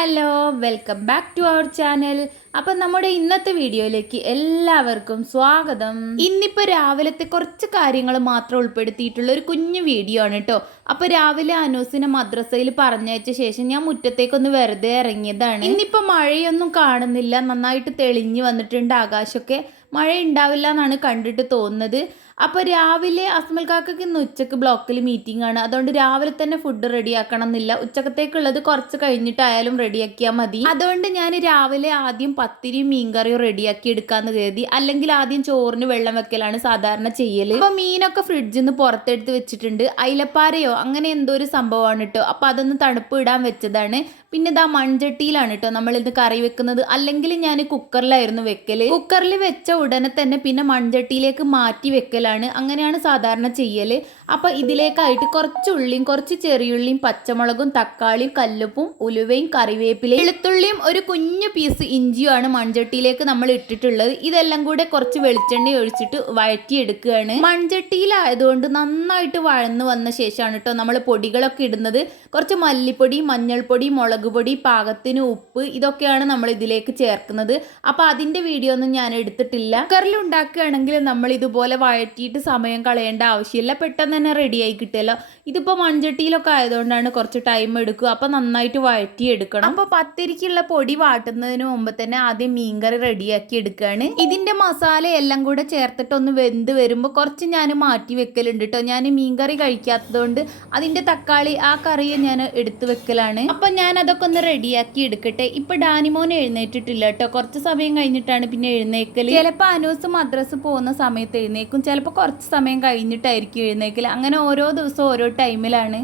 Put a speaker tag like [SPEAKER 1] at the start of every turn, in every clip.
[SPEAKER 1] hello welcome back to our channel അപ്പം നമ്മുടെ ഇന്നത്തെ വീഡിയോയിലേക്ക് എല്ലാവർക്കും സ്വാഗതം. ഇന്നിപ്പോ രാവിലത്തെ കുറച്ച് കാര്യങ്ങൾ മാത്രം ഉൾപ്പെടുത്തിയിട്ടുള്ള ഒരു കുഞ്ഞു വീഡിയോ ആണ് കേട്ടോ അപ്പോൾ രാവിലെ അനൂസിനെ മദ്രസയിൽ പറഞ്ഞയച്ച ശേഷം ഞാൻ മുറ്റത്തേക്കൊന്ന് വെറുതെ ഇറങ്ങിയതാണ്. ഇന്നിപ്പോൾ മഴയൊന്നും കാണുന്നില്ല നന്നായിട്ട് തെളിഞ്ഞു വന്നിട്ടുണ്ട് ആകാശമൊക്കെ. മഴ ഉണ്ടാവില്ല എന്നാണ് കണ്ടിട്ട് തോന്നുന്നത്. അപ്പോൾ രാവിലെ അസ്മൽ കാക്കയ്ക്ക് ഇന്ന് ഉച്ചയ്ക്ക് ബ്ലോക്കിൽ മീറ്റിംഗ് ആണ്. അതുകൊണ്ട് രാവിലെ തന്നെ ഫുഡ് റെഡിയാക്കണം എന്നില്ല. ഉച്ചക്കത്തേക്കുള്ളത് കുറച്ച് കഴിഞ്ഞിട്ടായാലും റെഡിയാക്കിയാൽ മതി. അതുകൊണ്ട് ഞാൻ രാവിലെ ആദ്യം പത്തിരിയും മീൻകറിയും റെഡിയാക്കി എടുക്കാന്ന് കരുതി. അല്ലെങ്കിൽ ആദ്യം ചോറിന് വെള്ളം വെക്കലാണ് സാധാരണ ചെയ്യൽ. അപ്പോൾ മീനൊക്കെ ഫ്രിഡ്ജിൽ നിന്ന് പുറത്തെടുത്ത് വെച്ചിട്ടുണ്ട്. അയിലപ്പാരയോ? അങ്ങനെ എന്തോ ഒരു സംഭവമാണ് കേട്ടോ അപ്പോൾ അതൊന്ന് തണുപ്പ് ഇടാൻ വെച്ചതാണ്. പിന്നെ ഇതാ മൺചട്ടിയിലാണ് കേട്ടോ നമ്മൾ ഇത് കറി വെക്കുന്നത്. അല്ലെങ്കിൽ ഞാൻ കുക്കറിലായിരുന്നു വെക്കൽ. കുക്കറിൽ വെച്ച ഉടനെ തന്നെ പിന്നെ മൺചട്ടിയിലേക്ക് മാറ്റി വെക്കലാണ്. അങ്ങനെയാണ് സാധാരണ ചെയ്യൽ. അപ്പൊ ഇതിലേക്കായിട്ട് കുറച്ച് ഉള്ളിയും കുറച്ച് ചെറിയുള്ളിയും പച്ചമുളകും തക്കാളിയും കല്ലുപ്പും ഉലുവയും കറിവേപ്പിലയും വെളുത്തുള്ളിയും ഒരു കുഞ്ഞു പീസ് ഇഞ്ചിയുമാണ് മൺചട്ടിയിലേക്ക് നമ്മൾ ഇട്ടിട്ടുള്ളത്. ഇതെല്ലാം കൂടെ കുറച്ച് വെളിച്ചെണ്ണ ഒഴിച്ചിട്ട് വഴറ്റിയെടുക്കുകയാണ്. മൺചട്ടിയിലായതുകൊണ്ട് നന്നായിട്ട് വഴന്നു വന്ന ശേഷമാണ് കേട്ടോ നമ്മൾ പൊടികളൊക്കെ ഇടുന്നത്. കുറച്ച് മല്ലിപ്പൊടി മഞ്ഞൾപ്പൊടി മുളക് പൊടി പാകത്തിന് ഉപ്പ് ഇതൊക്കെയാണ് നമ്മൾ ഇതിലേക്ക് ചേർക്കുന്നത്. അപ്പോൾ അതിന്റെ വീഡിയോ ഒന്നും ഞാൻ എടുത്തിട്ടില്ല. കുക്കറിൽ ഉണ്ടാക്കുകയാണെങ്കിൽ നമ്മൾ ഇതുപോലെ വഴറ്റിയിട്ട് സമയം കളയേണ്ട ആവശ്യമില്ല. പെട്ടെന്ന് തന്നെ റെഡിയായി കിട്ടുമല്ലോ. ഇതിപ്പോൾ മൺചട്ടിയിലൊക്കെ ആയതുകൊണ്ടാണ് കുറച്ച് ടൈം എടുക്കുക. അപ്പോൾ നന്നായിട്ട് വഴറ്റി എടുക്കണം അപ്പോൾ പത്തിരിക്കുള്ള പൊടി വാട്ടുന്നതിന് മുമ്പ് തന്നെ ആദ്യം മീൻകറി റെഡിയാക്കി എടുക്കുകയാണ് ഇതിന്റെ മസാല എല്ലാം കൂടെ ചേർത്തിട്ട് ഒന്ന് വെന്ത് വരുമ്പോൾ കുറച്ച് ഞാൻ മാറ്റി വെക്കലുണ്ട് കേട്ടോ ഞാൻ മീൻകറി കഴിക്കാത്തതുകൊണ്ട് അതിന്റെ തക്കാളി ആ കറിയെ ഞാൻ എടുത്ത് വെക്കലാണ്. അപ്പം ഞാൻ അതൊക്കെ ഒന്ന് റെഡിയാക്കി എടുക്കട്ടെ. ഇപ്പൊ ഡാനിമോൻ എഴുന്നേറ്റിട്ടില്ല കേട്ടോ കുറച്ച് സമയം കഴിഞ്ഞിട്ടാണ് പിന്നെ എഴുന്നേക്കൽ. ചിലപ്പോൾ അനൂസ് മദ്രസ് പോകുന്ന സമയത്ത് എഴുന്നേക്കും. ചിലപ്പോൾ കുറച്ച് സമയം കഴിഞ്ഞിട്ടായിരിക്കും എഴുന്നേക്കൽ അങ്ങനെ ഓരോ ദിവസവും ഓരോ ടൈമിലാണ്.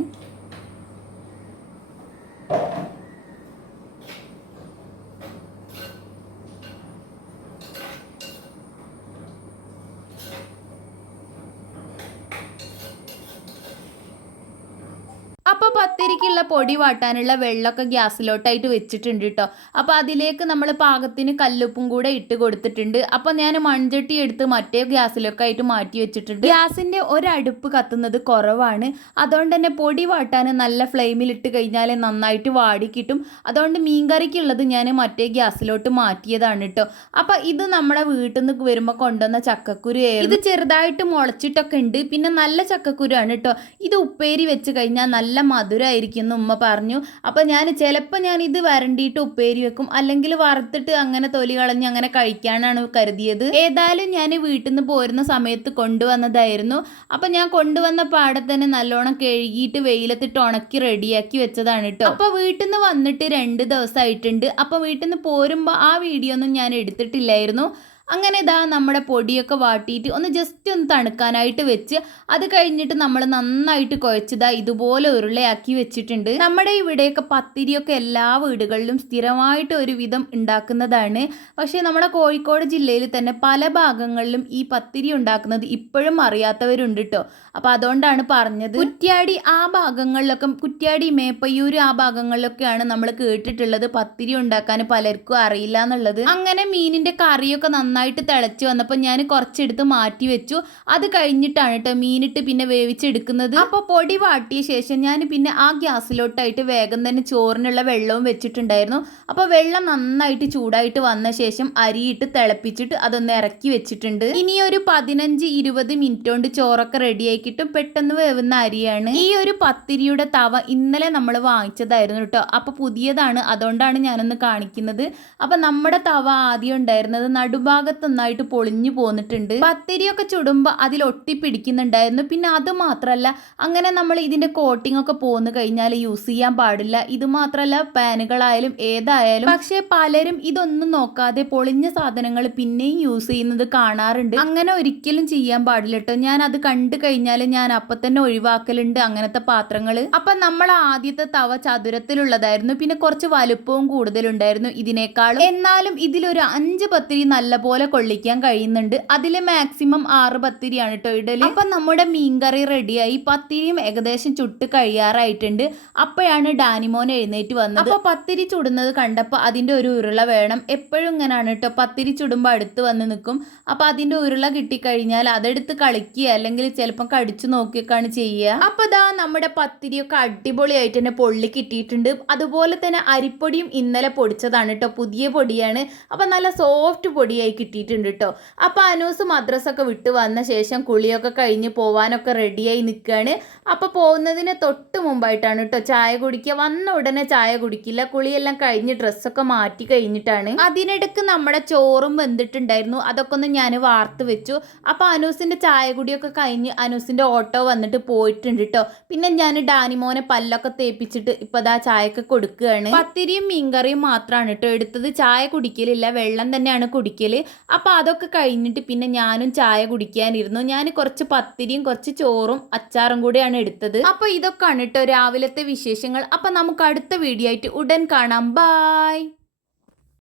[SPEAKER 1] അപ്പോൾ പത്തിരിക്കുള്ള പൊടി വാട്ടാനുള്ള വെള്ളമൊക്കെ ഗ്യാസിലോട്ടായിട്ട് വെച്ചിട്ടുണ്ട് കേട്ടോ. അപ്പോൾ അതിലേക്ക് നമ്മൾ പാകത്തിന് കല്ലുപ്പും കൂടെ ഇട്ട് കൊടുത്തിട്ടുണ്ട്. അപ്പോൾ ഞാൻ മൺചട്ടി എടുത്ത് മറ്റേ ഗ്യാസിലൊക്കെ ആയിട്ട് മാറ്റി വെച്ചിട്ടുണ്ട്. ഗ്യാസിന്റെ ഒരടുപ്പ് കത്തുന്നത് കുറവാണ്. അതുകൊണ്ട് തന്നെ പൊടി വാട്ടാൻ നല്ല ഫ്ലെയിമിൽ ഇട്ട് കഴിഞ്ഞാൽ നന്നായിട്ട് വാടി കിട്ടും. അതുകൊണ്ട് മീൻകറിക്കുള്ളത് ഞാൻ മറ്റേ ഗ്യാസിലോട്ട് മാറ്റിയതാണ് കേട്ടോ. അപ്പോൾ ഇത് നമ്മുടെ വീട്ടിൽ നിന്ന് വരുമ്പോൾ കൊണ്ടുവന്ന ചക്കക്കുരു ഇത് ചെറുതായിട്ട് മുളച്ചിട്ടൊക്കെ ഉണ്ട്. പിന്നെ നല്ല ചക്കക്കുരു ആണ് കേട്ടോ. ഇത് ഉപ്പേരി വെച്ച് കഴിഞ്ഞാൽ നല്ല മധുരമായിരിക്കും ഉമ്മ പറഞ്ഞു. അപ്പോൾ ഞാൻ ചിലപ്പോൾ ഞാൻ ഇത് വരണ്ടിയിട്ട് ഉപ്പേരി വെക്കും. അല്ലെങ്കിൽ വറുത്തിട്ട് അങ്ങനെ തൊലി കളഞ്ഞ് അങ്ങനെ കഴിക്കാനാണ് കരുതിയത്. ഏതായാലും ഞാൻ വീട്ടിൽ നിന്ന് പോരുന്ന സമയത്ത് കൊണ്ടുവന്നതായിരുന്നു. അപ്പോൾ ഞാൻ കൊണ്ടുവന്ന പാടെ തന്നെ നല്ലോണം കഴുകിയിട്ട് വെയിലത്തിട്ട് ഉണക്കി റെഡിയാക്കി വെച്ചതാണ് കേട്ടോ അപ്പോൾ വീട്ടിൽ നിന്ന് വന്നിട്ട് രണ്ട് ദിവസമായിട്ടുണ്ട് അപ്പോൾ വീട്ടിൽ നിന്ന് പോരുമ്പോൾ ആ വീഡിയോ ഒന്നും ഞാൻ എടുത്തിട്ടില്ലായിരുന്നു. അങ്ങനെ ഇതാ നമ്മുടെ പൊടിയൊക്കെ വാട്ടിയിട്ട് ഒന്ന് ജസ്റ്റ് ഒന്ന് തണുക്കാനായിട്ട് വെച്ച് അത് കഴിഞ്ഞിട്ട് നമ്മൾ നന്നായിട്ട് കുഴച്ചതാ ഇതുപോലെ ഉരുളയാക്കി വെച്ചിട്ടുണ്ട്. നമ്മുടെ ഇവിടെയൊക്കെ പത്തിരിയൊക്കെ എല്ലാ വീടുകളിലും സ്ഥിരമായിട്ട് ഒരു വിധം ഉണ്ടാക്കുന്നതാണ്. പക്ഷേ നമ്മുടെ കോഴിക്കോട് ജില്ലയിൽ തന്നെ പല ഭാഗങ്ങളിലും ഈ പത്തിരി ഉണ്ടാക്കുന്നത് ഇപ്പോഴും അറിയാത്തവരുണ്ട് കേട്ടോ അപ്പോൾ അതുകൊണ്ടാണ് പറഞ്ഞത്. കുറ്റ്യാടി ആ ഭാഗങ്ങളിലൊക്കെ കുറ്റ്യാടി മേപ്പയ്യൂര് ആ ഭാഗങ്ങളിലൊക്കെയാണ് നമ്മൾ കേട്ടിട്ടുള്ളത് പത്തിരി ഉണ്ടാക്കാൻ പലർക്കും അറിയില്ല എന്നുള്ളത്. അങ്ങനെ മീനിന്റെ കറിയൊക്കെ നന്നായിട്ട് തിളച്ച് വന്നപ്പോൾ ഞാൻ കുറച്ചെടുത്ത് മാറ്റി വെച്ചു. അത് കഴിഞ്ഞിട്ടാണ് കേട്ടോ മീനിട്ട് പിന്നെ വേവിച്ചെടുക്കുന്നത്. അപ്പോൾ പൊടി വാട്ടിയ ശേഷം ഞാൻ പിന്നെ ആ ഗ്യാസിലോട്ടായിട്ട് വേഗം തന്നെ ചോറിനുള്ള വെള്ളവും വെച്ചിട്ടുണ്ടായിരുന്നു. അപ്പോൾ വെള്ളം നന്നായിട്ട് ചൂടായിട്ട് വന്ന ശേഷം അരിയിട്ട് തിളപ്പിച്ചിട്ട് അതൊന്ന് ഇറക്കി വെച്ചിട്ടുണ്ട്. ഇനി ഒരു പതിനഞ്ച് ഇരുപത് മിനിറ്റ് കൊണ്ട് ചോറൊക്കെ റെഡിയായി കിട്ടും പെട്ടെന്ന് വേവുന്ന അരിയാണ്. ഈ ഒരു പത്തിരിയുടെ തവ ഇന്നലെ നമ്മൾ വാങ്ങിച്ചതായിരുന്നു കേട്ടോ അപ്പോൾ പുതിയതാണ്. അതുകൊണ്ടാണ് ഞാനൊന്ന് കാണിക്കുന്നത്. അപ്പോൾ നമ്മുടെ തവ ആദ്യം ഉണ്ടായിരുന്നത് നടുഭാഗത്ത് നന്നായിട്ട് പൊളിഞ്ഞു പോന്നിട്ടുണ്ട്. പത്തിരിയൊക്കെ ചുടുമ്പോൾ അതിൽ ഒട്ടിപ്പിടിക്കുന്നുണ്ടായിരുന്നു പിന്നെ അത് മാത്രമല്ല അങ്ങനെ നമ്മൾ ഇതിന്റെ കോട്ടിംഗ് ഒക്കെ പോന്നു കഴിഞ്ഞാൽ യൂസ് ചെയ്യാൻ പാടില്ല. ഇത് മാത്രമല്ല പാനുകളായാലും ഏതായാലും. പക്ഷേ പലരും ഇതൊന്നും നോക്കാതെ പൊളിഞ്ഞ സാധനങ്ങൾ പിന്നെയും യൂസ് ചെയ്യുന്നത് കാണാറുണ്ട്. അങ്ങനെ ഒരിക്കലും ചെയ്യാൻ പാടില്ല കേട്ടോ ഞാൻ അത് കണ്ടു കഴിഞ്ഞാൽ ഞാൻ അപ്പൊ തന്നെ ഒഴിവാക്കലുണ്ട് അങ്ങനത്തെ പാത്രങ്ങൾ. അപ്പൊ നമ്മൾ ആദ്യത്തെ തവ ചതുരത്തിലുള്ളതായിരുന്നു. പിന്നെ കുറച്ച് വലുപ്പവും കൂടുതലുണ്ടായിരുന്നു ഇതിനേക്കാളും. എന്നാലും ഇതിലൊരു അഞ്ച് പത്തിരി നല്ല നല്ലപോലെ കൊള്ളിക്കാൻ കഴിയുന്നുണ്ട്. അതിൽ മാക്സിമം ആറ് പത്തിരിയാണ് കേട്ടോ ഇടൽ. അപ്പൊ നമ്മുടെ മീൻകറി റെഡിയായി. പത്തിരിയും ഏകദേശം ചുട്ട് കഴിയാറായിട്ടുണ്ട്. അപ്പോഴാണ് ഡാനിമോൻ എഴുന്നേറ്റ് വന്നത്. അപ്പൊ പത്തിരി ചുടുന്നത് കണ്ടപ്പോൾ അതിന്റെ ഒരു ഉരുള വേണം. എപ്പോഴും ഇങ്ങനെയാണ് കേട്ടോ പത്തിരി ചുടുമ്പോൾ അടുത്ത് വന്ന് നിൽക്കും അപ്പൊ അതിന്റെ ഉരുള കിട്ടിക്കഴിഞ്ഞാൽ അതെടുത്ത് കളിക്കുക. അല്ലെങ്കിൽ ചിലപ്പം കടിച്ചു നോക്കിയൊക്കെയാണ് ചെയ്യുക. അപ്പൊ ദാ നമ്മുടെ പത്തിരിയൊക്കെ അടിപൊളിയായിട്ട് തന്നെ പൊള്ളി കിട്ടിയിട്ടുണ്ട്. അതുപോലെ തന്നെ അരിപ്പൊടിയും ഇന്നലെ പൊടിച്ചതാണ് കേട്ടോ പുതിയ പൊടിയാണ്. അപ്പൊ നല്ല സോഫ്റ്റ് പൊടിയായി കിട്ടിയിട്ടുണ്ട് കേട്ടോ അപ്പൊ അനൂസ് മദ്രസൊക്കെ വിട്ടു വന്ന ശേഷം കുളിയൊക്കെ കഴിഞ്ഞ് പോവാനൊക്കെ റെഡിയായി നിൽക്കുകയാണ് അപ്പൊ പോകുന്നതിന് തൊട്ട് മുമ്പായിട്ടാണ് കേട്ടോ ചായ കുടിക്കുക വന്ന ഉടനെ ചായ കുടിക്കില്ല. കുളിയെല്ലാം കഴിഞ്ഞ് ഡ്രസ്സൊക്കെ മാറ്റി കഴിഞ്ഞിട്ടാണ്. അതിനിടക്ക് നമ്മുടെ ചോറും വെന്തിട്ടുണ്ടായിരുന്നു. അതൊക്കെ ഒന്ന് ഞാൻ വാർത്ത് വെച്ചു. അപ്പൊ അനൂസിന്റെ ചായ കുടിയൊക്കെ കഴിഞ്ഞ് അനൂസിന്റെ ഓട്ടോ വന്നിട്ട് പോയിട്ടുണ്ട് കേട്ടോ പിന്നെ ഞാൻ ഡാനിമോനെ പല്ലൊക്കെ തേപ്പിച്ചിട്ട് ഇപ്പൊ ദാ ചായയൊക്കെ കൊടുക്കുകയാണ് പത്തിരിയും മീൻകറിയും മാത്രമാണ് കേട്ടോ എടുത്തത്. ചായ കുടിക്കലില്ല. വെള്ളം തന്നെയാണ് കുടിക്കൽ. അപ്പൊ അതൊക്കെ കഴിഞ്ഞിട്ട് പിന്നെ ഞാനും ചായ കുടിക്കാനിരുന്നു. ഞാൻ കുറച്ച് പത്തിരിയും കുറച്ച് ചോറും അച്ചാറും കൂടിയാണ് എടുത്തത്. അപ്പോൾ ഇതൊക്കെയാണ് കേട്ടോ രാവിലത്തെ വിശേഷങ്ങൾ. അപ്പോൾ നമുക്ക് അടുത്ത വീഡിയോ ആയിട്ട് ഉടൻ കാണാം. ബായ്